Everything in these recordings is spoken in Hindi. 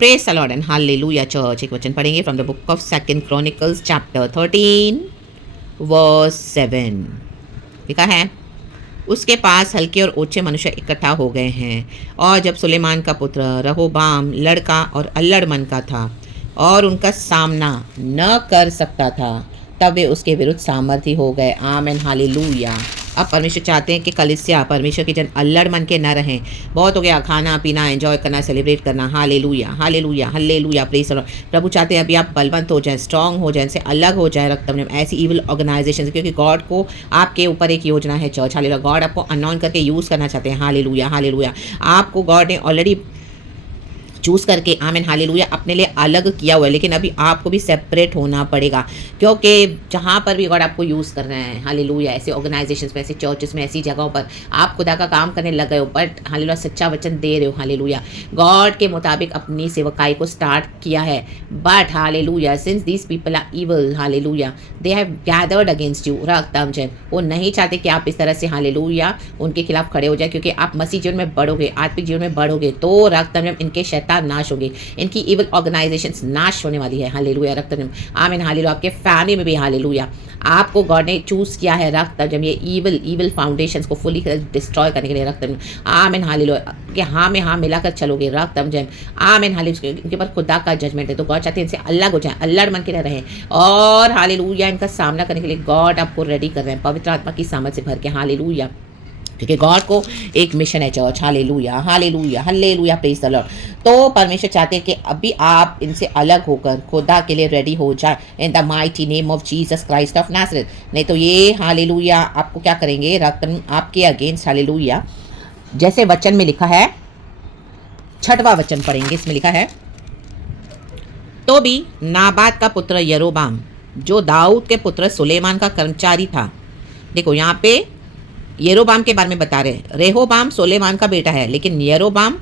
Praise the Lord and hallelujah church. एक वचन पढ़ेंगे from the book of second Chronicles chapter 13 verse 7। लिखा है, उसके पास हल्के और ऊंचे मनुष्य इकट्ठा हो गए हैं, और जब सुलेमान का पुत्र रहोबाम लड़का और अल्लड़ मन का था और उनका सामना न कर सकता था, तब वे उसके विरुद्ध सामर्थी हो गए। Amen hallelujah. अब परमेश्वर चाहते हैं कि कलीसिया परमेश्वर के जन अल्लड़ मन के न रहें। बहुत हो गया खाना पीना, एंजॉय करना, सेलिब्रेट करना। Hallelujah hallelujah hallelujah praise the Lord. प्रभु चाहते हैं अभी आप बलवंत हो जाएं, स्ट्रांग हो जाएं, से अलग हो जाए रक्तम ऐसी इविल ऑर्गेनाइजेशन से, क्योंकि गॉड को आपके ऊपर एक योजना है चर्च। हालेलुया। गॉड आपको अनॉइंट करके यूज़ करना चाहते हैं। Hallelujah hallelujah. आपको गॉड ने ऑलरेडी चूज़ करके आमेन हालेलुया अपने लिए अलग किया हुआ है, लेकिन अभी आपको भी सेपरेट होना पड़ेगा, क्योंकि जहाँ पर भी गॉड आपको यूज़ कर रहे हैं हालेलुया, ऐसे ऑर्गेनाइजेशंस में, ऐसे चर्चेस में, ऐसी जगहों पर आप खुदा का काम करने लग गए हो, बट हालेलुया सच्चा वचन दे रहे हो। हालेलुया गॉड के मुताबिक अपनी सेवकाई को स्टार्ट किया है, but hallelujah since these people are evil hallelujah they have gathered against you रक्तम जन, वो नहीं चाहते कि आप इस तरह से हालेलुया उनके खिलाफ खड़े हो जाए, क्योंकि आप मसीह जीवन में बढ़ोगे, आत्मिक जीवन में बढ़ोगे तो रक्तम जन इनके नाश होंगे, इनकी इविल ऑर्गेनाइजेशंस नाश होने वाली है। हालेलुया रक्तम आमीन हालेलुया। आपके फैमिली में भी हालेलुया आपको गॉड ने चूज किया है रक्तम जब ये इविल फाउंडेशंस को फुली डिस्ट्रॉय करने के लिए रक्तम आमीन हालेलुया कि हाँ में हाँ मिलाकर चलोगे रक्तम जन आमीन हालेलुया। इनके ऊपर खुदा का जजमेंट है, तो गॉड चाहते हैं इनसे अलग हो जाए, अल्लड़ मन के रहे, और हालेलुया इनका सामना करने के लिए गॉड आपको रेडी कर रहे हैं पवित्र आत्मा की सामर्थ से भर के। हालेलुया क्योंकि गॉड को एक मिशन है church. Hallelujah hallelujah hallelujah praise the Lord. तो परमेश्वर चाहते हैं कि अभी आप इनसे अलग होकर खुदा के लिए रेडी हो जाए in the mighty name of Jesus Christ of Nazareth. नहीं तो ये हालेलुया आपको क्या करेंगे रक्तम आपके अगेंस्ट। हालेलुया जैसे वचन में लिखा है, 6वां वचन पढ़ेंगे, इसमें लिखा है, तो भी नाबाद का पुत्र यरोबाम जो दाऊद के पुत्र सुलेमान का कर्मचारी था। देखो यहाँ पे यरोबाम के बारे में बता रहे हैं। रेहोबाम सुलेमान का बेटा है, लेकिन यरोबाम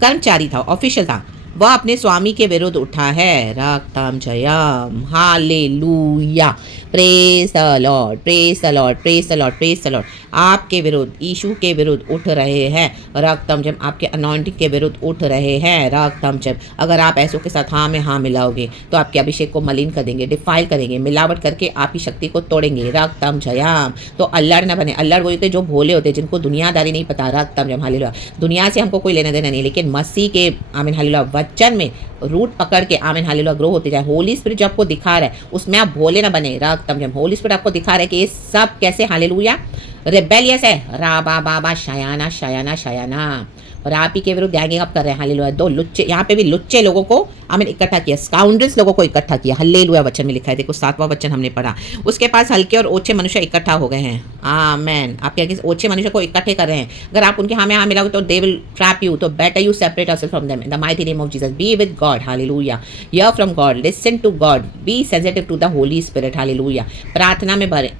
कर्मचारी था, ऑफिशियल था। वह अपने स्वामी के विरुद्ध उठा है। रक्तम जयम hallelujah praise the Lord praise the Lord praise the Lord praise the Lord. आपके विरुद्ध, यीशु के विरुद्ध उठ रहे हैं रक्तम जब, आपके अनॉइंटिंग के विरुद्ध उठ रहे हैं रक्तम जब। अगर आप ऐसों के साथ हाँ में हाँ मिलाओगे तो आपके अभिषेक को मलिन कर देंगे, डिफाइल करेंगे, मिलावट करके आपकी शक्ति को तोड़ेंगे रक्तम जयाम। तो अल्लड़ न बने। अल्लड़ वो होते जो भोले होते, जिनको दुनियादारी नहीं पता रक्तम जब। हालेलुया दुनिया से हमको कोई लेना देना नहीं, लेकिन मसीह के आमीन हालेलुया वचन में रूट पकड़ के आमीन हालेलुया ग्रो होते जाए। होली स्पिरिट जो आपको दिखा रहा है उसमें आप भोले ना बने रक्तम जब। होली स्पिरिट आपको दिखा रहा है कि ये सब कैसे हालेलुया रेबेलियस है, राबा बाबा शायाना शायाना शायाना, और आप ही के विरुद्ध गैंगिंग अप कर रहे हैं। हालेलुया दो लुच्चे, यहाँ पे भी लुच्चे लोगों को आमीन इकट्ठा किया, स्काउंड्रल्स लोगों को इकट्ठा किया। हालेलुया वचन में लिखा है। देखो 7वां वचन हमने पढ़ा, उसके पास हल्के और ओछे मनुष्य इकट्ठा हो गए हैं। आमेन आपके आगे ओछे मनुष्य को इकट्ठे कर रहे हैं। अगर आप उनके हाँ में हाँ मिलाओगे तो दे विल ट्रैप यू, तो better you separate yourself from them in the mighty name of Jesus. Be with God hallelujah, hear from God, listen to God, be sensitive to the Holy Spirit. Hallelujah प्रार्थना में भरे,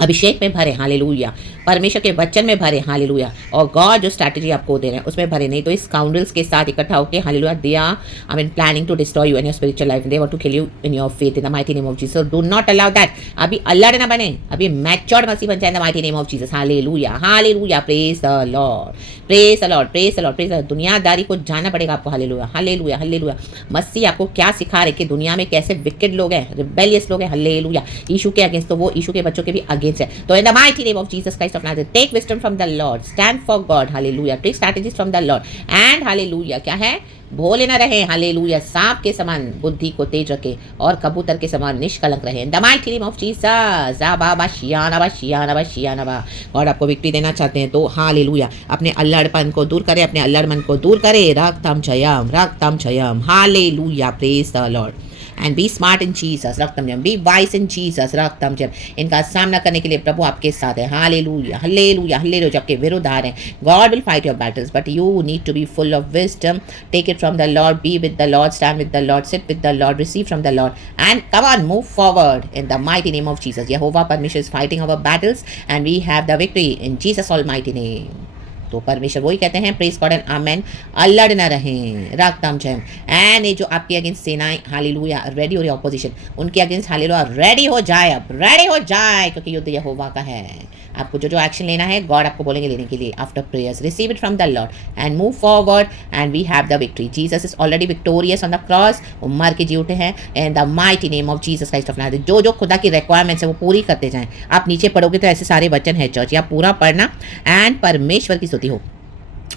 अभिषेक में भरे, हालेलुया परमेश्वर के वचन में भरे, हालेलुया, और गॉड जो स्ट्रैटेजी आपको दे रहे हैं उसमें भरे। नहीं तो इस काउंडल्स के साथ इकट्ठा होकर hallelujah they are I mean planning to destroy you in your spiritual life, they want to kill you in your faith in the mighty name of Jesus. Do not allow that. अभी अल्लड़ ना बने, अभी मैच्योर्ड मसीह बन जाए in the mighty name of Jesus. Hallelujah hallelujah praise the Lord praise the Lord praise the Lord praise the Lord. दुनियादारी को जानना पड़ेगा आपको। Hallelujah hallelujah hallelujah. मसीह आपको क्या सिखा रहे कि दुनिया में कैसे विकेड लोग हैं, रिबेलियस लोग हैं। हालेलुया यीशु के अगेंस्ट, तो वो यीशु के बच्चों के भी अगेंस्ट है। तो in the mighty name of Jesus Christ of Nazareth, take wisdom from the Lord, stand for God, hallelujah, take strategies from the Lord, and hallelujah क्या है, भोले न रहे, हालेलुया सांप के समान बुद्धि को तेज रखे और कबूतर के समान निष्कलंक रहे। The mighty name of Jesus बाबा शियाना शियाना शियाना। और आपको विक्ट्री देना चाहते हैं तो हालेलुया अपने अल्लड़पन को दूर करें, अपने अल्लड़ मन को दूर करें। रक्तम जयम hallelujah praise the Lord. And be smart in Jesus रक्तम जम, बी वाइस इन जीसस रक्तम जम। इनका सामना करने के लिए प्रभु आपके साथ है। Hallelujah hallelujah hallelujah. जब आपके विरुद्ध आ रहे हैं, God will fight your battles, but you need to be full of wisdom. Take it from the Lord, be with the Lord, stand with the Lord, sit with the Lord, receive from the Lord, and come on move forward in the mighty name of Jesus. यहोवा परमेश्वर is fighting our battles and we have the victory in Jesus almighty name. तो परमेश्वर वही कहते हैं, प्रेज गॉड एंड आमेन, अल्लड़ न रहें रक्तम जयम। एंड ये जो आपके अगेंस्ट सेनाएं हालेलुया रेडी हो रही ऑपोजिशन, उनके अगेंस्ट हालेलुया रेडी हो जाए, अब रेडी हो जाए, क्योंकि युद्ध यहोवा का है। आपको जो जो एक्शन लेना है गॉड आपको बोलेंगे लेने के लिए after prayers. Receive it from the Lord and move forward and we have the victory. Jesus is already victorious on the cross. वो मर के जी उठे हैं in the mighty name of Jesus Christ of Nazareth. जो जो खुदा की रिक्वायरमेंट्स है वो पूरी करते जाएं. आप नीचे पढ़ोगे तो ऐसे सारे वचन है चर्च, या पूरा पढ़ना एंड परमेश्वर की स्तुति हो.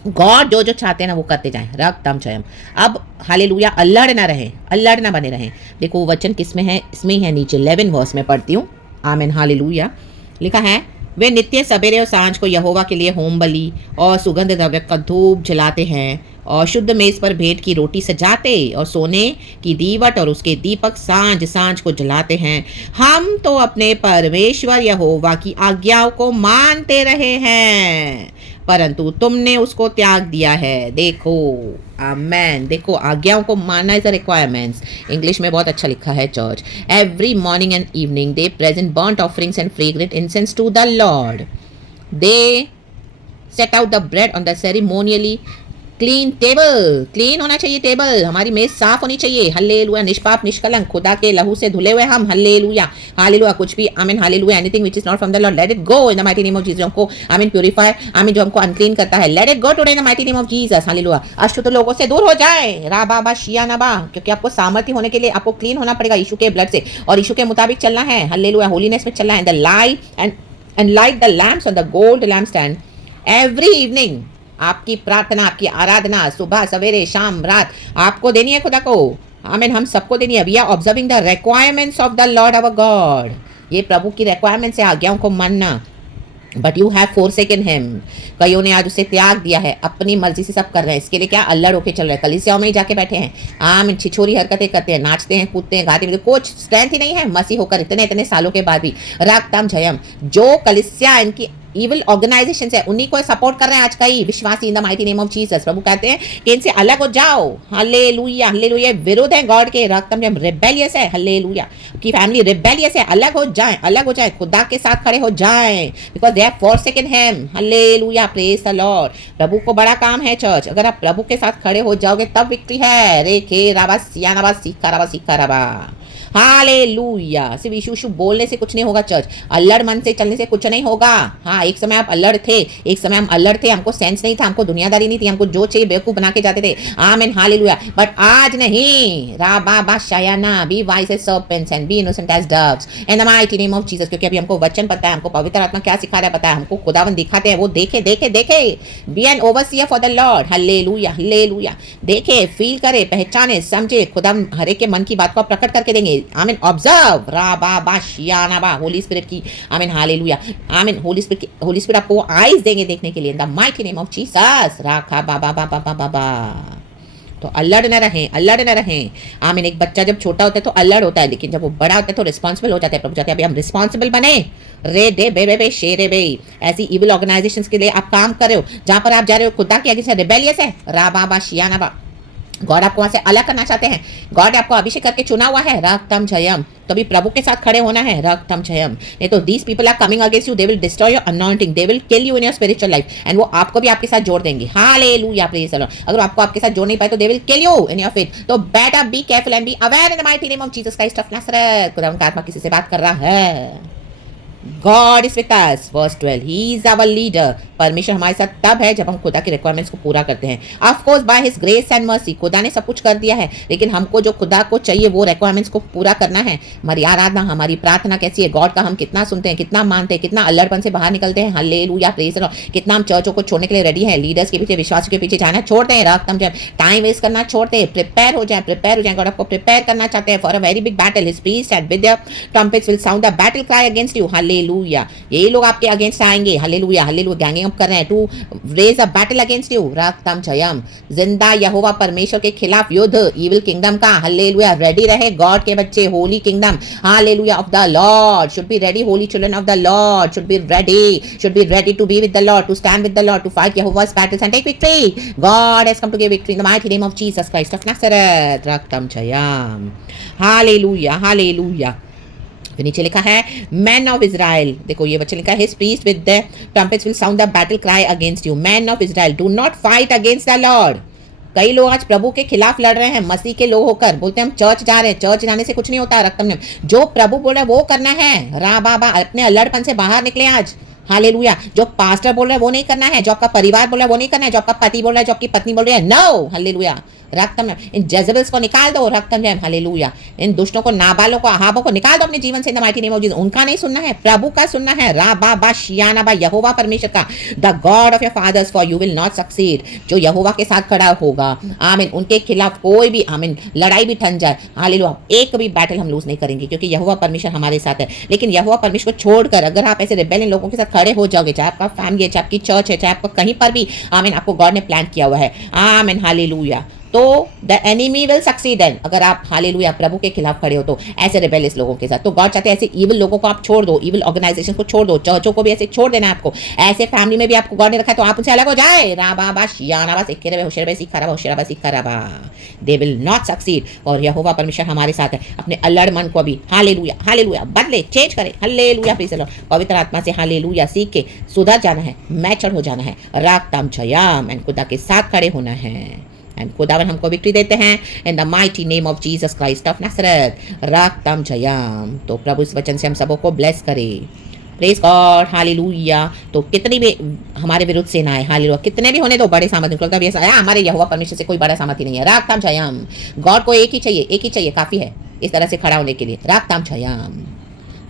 गॉड जो जो चाहते हैं ना वो करते जाएं. रग तम जयम. अब हालेलुया, अल्लड़ ना रहें, अल्लड़ ना बने रहें. देखो वो वचन किस में है, इसमें है नीचे 11 वर्स में पढ़ती हूँ. आमीन हालेलुया. लिखा है, वे नित्य सवेरे और सांझ को यहोवा के लिए होम बलि और सुगंध द्रव्य का धूप जलाते हैं और शुद्ध मेज पर भेंट की रोटी सजाते और सोने की दीवट और उसके दीपक सांझ सांझ को जलाते हैं. हम तो अपने परमेश्वर यहोवा की आज्ञाओं को मानते रहे हैं, परंतु तुमने उसको त्याग दिया है. देखो आमेन. देखो आज्ञाओं को मानना इज अ रिक्वायरमेंट्स. इंग्लिश में बहुत अच्छा लिखा है church. Every morning and evening they present burnt offerings and fragrant incense to the Lord. They set out the bread on the ceremonially clean table. Clean होना चाहिए टेबल, हमारी मेज साफ होनी चाहिए. हल्लेलुया. निष्पाप निष्कलंक खुदा के लहू से धुले हुए हम. Hallelujah hallelujah. कुछ भी आमीन hallelujah. Anything which is not from the Lord let it go in the mighty name of Jesus. हमको आमीन प्यूरिफाई, आमीन जो हमको अनक्लीन करता है, let it go today in the mighty name of Jesus. Hallelujah. अशुद्ध लोगों से दूर हो जाए. राबा बा शिया नबा. क्योंकि आपको सामर्थ्य होने के लिए आपको क्लीन होना पड़ेगा यीशु के ब्लड से, और यीशु के मुताबिक चलना है. हल्लेलुया. होलीनेस में चलना है. The light and light the lamps on the gold lampstand. Every evening आपकी प्रार्थना, आपकी आराधना सुबह सवेरे शाम रात आपको देनी है खुदा को. आमीन. हम सबको देनी है. We are observing the requirements of the Lord our God. ये प्रभु की रिक्वायरमेंट्स है, आज्ञाओं को मानना. But you have forsaken him. कईयों ने आज उसे त्याग दिया है, अपनी मर्जी से सब कर रहे हैं. इसके लिए क्या अल्लड़ होके चल रहे हैं, कलीसियाओं में ही जाके बैठे हैं. आमीन. छिछोरी हरकतें करते हैं, नाचते हैं, कूदते हैं, गाते हैं. कुछ स्ट्रेंथ ही नहीं है मसीह होकर इतने इतने सालों के बाद भी. रागताम जयम. जो कलीसिया इनकी इविल ऑर्गेनाइजेशन है उन्हीं को सपोर्ट कर रहे हैं आज कई विश्वासी. In the mighty name of Jesus. प्रभु कहते हैं कि इनसे अलग हो जाओ. Hallelujah hallelujah. विरोध है गॉड के. रक्तम जब रिबेलियस है. हालेलुया. की फैमिली रिबेलियस है. अलग हो जाएं, अलग हो जाएं, खुदा के साथ खड़े हो जाएं. Because they have forsaken him. Hallelujah. Praise the Lord. प्रभु को बड़ा काम है चर्च. अगर आप प्रभु के साथ खड़े हो जाओगे तब विक्ट्री है. रे के राबा सिया नबा सीखा रबा. हालेलुया. सिर्फ यीशु यीशु बोलने से कुछ नहीं होगा चर्च. अल्लड़ मन से चलने से कुछ नहीं होगा. हाँ, एक समय आप अल्लड़ थे, एक समय हम अल्लड़ थे. हमको सेंस नहीं था, हमको दुनियादारी नहीं थी, हमको जो चाहिए बेवकूफ बना के जाते थे. आमीन हालेलुया. बट आज नहीं. राबा शायाना. Be wise as serpents and be innocent as doves in the mighty name of Jesus. क्योंकि अभी हमको वचन पता है, हमको पवित्र आत्मा क्या सिखा रहा है पता है, हमको खुदावन दिखाते हैं. वो देखे देखे देखे. Be an overseer for the Lord. Hallelujah hallelujah. देखे, फील करे, पहचाने, समझे. खुदा हर एक के मन की बात को प्रकट करके देंगे. आमीन. ऑब्जर्व. राबा बा शियाना बा. होली स्पिरिट की आमीन हालेलुया. आमीन. होली स्पिरिट आपको आईज देंगे देखने के लिए. इन the mighty name of Jesus. राखा बाबा बाबा बाबा बा. तो अल्लड़ न रहें, अल्लड़ न रहें. आमीन. एक बच्चा जब छोटा होता है तो अल्लड़ होता है, लेकिन जब वो बड़ा होता है तो रिस्पॉन्सिबल हो जाता है. प्रभु चाहते हैं अभी हम रिस्पॉन्सिबल बने. रे दे बे बे बे शेरे बे. ऐसी इविल ऑर्गेनाइजेशंस के लिए आप काम कर रहे हो जहां पर आप जा रहे हो खुदा के आगे से रिबेलियस है. राबा बा शियाना बा. गॉड आपको वहां से अलग करना चाहते हैं. गॉड आपको अभिषेक करके चुना हुआ है. रक्तम जयम. तभी प्रभु के साथ खड़े होना है. रक्तम जयम. नहीं तो these people are coming against you. They will destroy your anointing. They will kill you in your spiritual life. And वो आपको भी आपके साथ जोड़ देंगे. हालेलुया. Praise the Lord. अगर आपको आपके साथ जोड़ नहीं पाए तो they will kill you in your faith. तो better be careful and be aware in the mighty name of Jesus Christ of Nazareth. खुदा उनका आत्मा किसी से बात कर रहा है. God is with us. Verse 12. He is our leader. परमेश्वर हमारे साथ तब है जब हम खुदा की रिक्वायरमेंट्स को पूरा करते हैं. Of course by his grace and mercy. खुदा ने सब कुछ कर दिया है, लेकिन हमको जो खुदा को चाहिए वो रिक्वायरमेंट्स को पूरा करना है. हमारी आराधना, हमारी प्रार्थना कैसी है, गॉड का हम कितना सुनते हैं, कितना मानते हैं, कितना अल्लड़पन से बाहर निकलते हैं. हालेलुया. Praise the Lord. कितना हम चर्चों को छोड़ने के लिए रेडी हैं. लीडर्स के पीछे, विश्वासियों के पीछे जाना छोड़ते हैं. रक्तम जब टाइम वेस्ट करना छोड़ते हैं. प्रिपेयर हो जाए. गॉड आपको प्रिपेयर करना चाहते हैं for a very big battle. His priest and with their trumpets will sound the battle cry against you. Hallelujah. ये लोग आपके अगेंस्ट आएंगे. Hallelujah hallelujah. गैंगिंग अप कर रहे हैं to raise a battle against you. रक्तम जयम. जिंदा यहोवा परमेश्वर के खिलाफ युद्ध, इविल किंगडम का. हालेलुया. रेडी रहे गॉड के बच्चे. Holy kingdom hallelujah of the Lord should be ready. Holy children of the Lord should be ready to be with the Lord, to stand with the Lord, to fight यहोवा's battles and take victory. God has come to give victory in the mighty name of Jesus Christ of Nazareth. रक्तम जयम. Hallelujah hallelujah. फिर नीचे लिखा है मैन ऑफ इजराइल. देखो ये वचन लिखा है his priest with the trumpets will sound the battle cry against you. Man of Israel do not fight against the Lord. कई लोग आज प्रभु के खिलाफ लड़ रहे हैं, मसीह के लोग होकर बोलते हैं हम चर्च जा रहे हैं. चर्च जाने से कुछ नहीं होता. रक्तम ने जो प्रभु बोल रहा है वो करना है. रा बाबा. अपने अल्लड़पन से बाहर निकले आज. हालेलुया। जो पास्टर बोल रहा है वो नहीं करना है, जो आपका परिवार बोल रहा है वो नहीं करना है, जो आपका पति बोल रहा है, जो आपकी पत्नी बोल रही है, नो, हालेलुया। रक्तम इन जेजबल्स को निकाल दो, रक्तम जय, हालेलुया। इन दुष्टों को, नाबालों को, अहाबों को निकाल दो अपने जीवन से इन the mighty name of Jesus. उनका नहीं सुनना है, प्रभु का सुनना है। राबा बा शियाना बा, यहोवा परमेश्वर का, the God of your fathers, for you will not succeed. जो यहोवा के साथ खड़ा होगा, आमीन, उनके खिलाफ कोई भी, आमीन, लड़ाई भी ठन जाए, हालेलुया, एक भी बैटल हम लूज नहीं करेंगे, क्योंकि यहोवा परमेश्वर हमारे साथ है। लेकिन यहोवा परमेश्वर को छोड़कर अगर आप ऐसे रिबेलियन लोगों के साथ खड़े हो जाओगे, चाहे आपका फैमिली है, चाहे आपकी चर्च है, चाहे आपको कहीं पर भी, आमीन, आपको गॉड ने प्लान किया हुआ है, आमीन, हालेलुया, तो the enemy will succeed. And अगर आप हालेलुया प्रभु के खिलाफ खड़े हो तो ऐसे रिबेलियस लोगों के साथ, तो गॉड चाहते हैं ऐसे इविल लोगों को आप छोड़ दो, इविल ऑर्गेनाइजेशन को छोड़ दो, चर्चों को भी ऐसे छोड़ देना है आपको। ऐसे फैमिली में भी आपको गॉड ने रखा है तो आप उनसे अलग हो जाए। राबा शियानाबा सिक्केरबे होशरबे सिक्काराबा होशरबा सिक्काराबा, दे विल नॉट सक्सीड। और यहोवा परमेश्वर हमारे साथ है। अपने अल्लड़ मन को भी हालेलुया हालेलुया बदले, चेंज करें, हालेलुया, प्रेज़ द लॉर्ड। पवित्र आत्मा से हालेलुया सीख के सुधर जाना है, मैचर हो जाना है, राग ताम छयाम, एंड खुदा के साथ खड़े होना है। एंड खुदावन हमको विक्ट्री देते हैं in the mighty name of Jesus Christ of Nazareth, रागतम जयम। तो प्रभु इस वचन से हम सबों को ब्लेस करे। Praise God, hallelujah. तो कितनी भी हमारे विरुद्ध सेनाएं, हालेलुया, कितने भी होने दो बड़े सामर्थ्य, निकलता भी ऐसा है हमारे यहोवा परमेश्वर से कोई बड़ा सामर्थ्य नहीं है। रागतम जयम। गॉड को एक ही चाहिए, एक ही चाहिए, काफ़ी है इस तरह से खड़ा होने के लिए। रागतम जयम।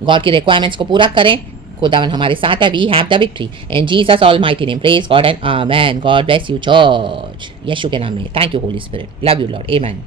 गॉड की रिक्वायरमेंट्स को पूरा करें, खुदावन हमारे साथ है, we have the victory in Jesus almighty name. Praise God and amen. God bless you church, यीशु के नाम में। Thank you Holy Spirit, love you Lord, amen.